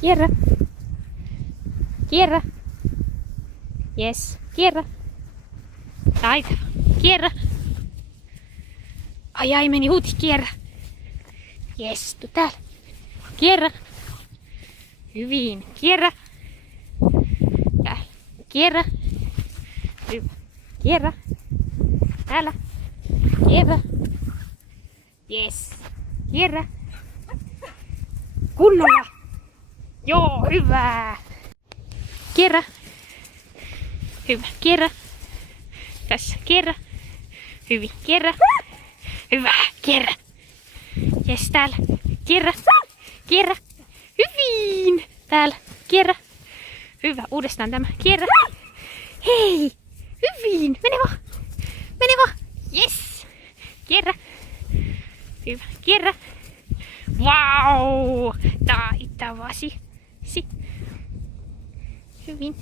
Kierrä. Kierrä. Yes. Kierrä. Taitava. Kierrä. Ai meni huuti. Kierrä. Yes. Tuu täällä. Kierrä. Hyvin. Kierrä. Täällä. Kierrä. Hyvä. Kierrä. Täällä. Kierrä. Yes. Kierrä. Kunnolla. Joo, hyvä. Kierrä. Hyvä. Kierrä. Tässä. Kierrä. Hyvin. Kierrä. Hyvä. Kierrä. Jes, täällä. Kierrä. Kierrä. Hyvin. Täällä. Kierrä. Hyvä. Uudestaan tämä. Kierrä. Hei. Hyvin. Mene vaan. Mene vaan. Yes. Kierrä. Hyvä. Kierrä. Vau. Taitavasi. Hyvin.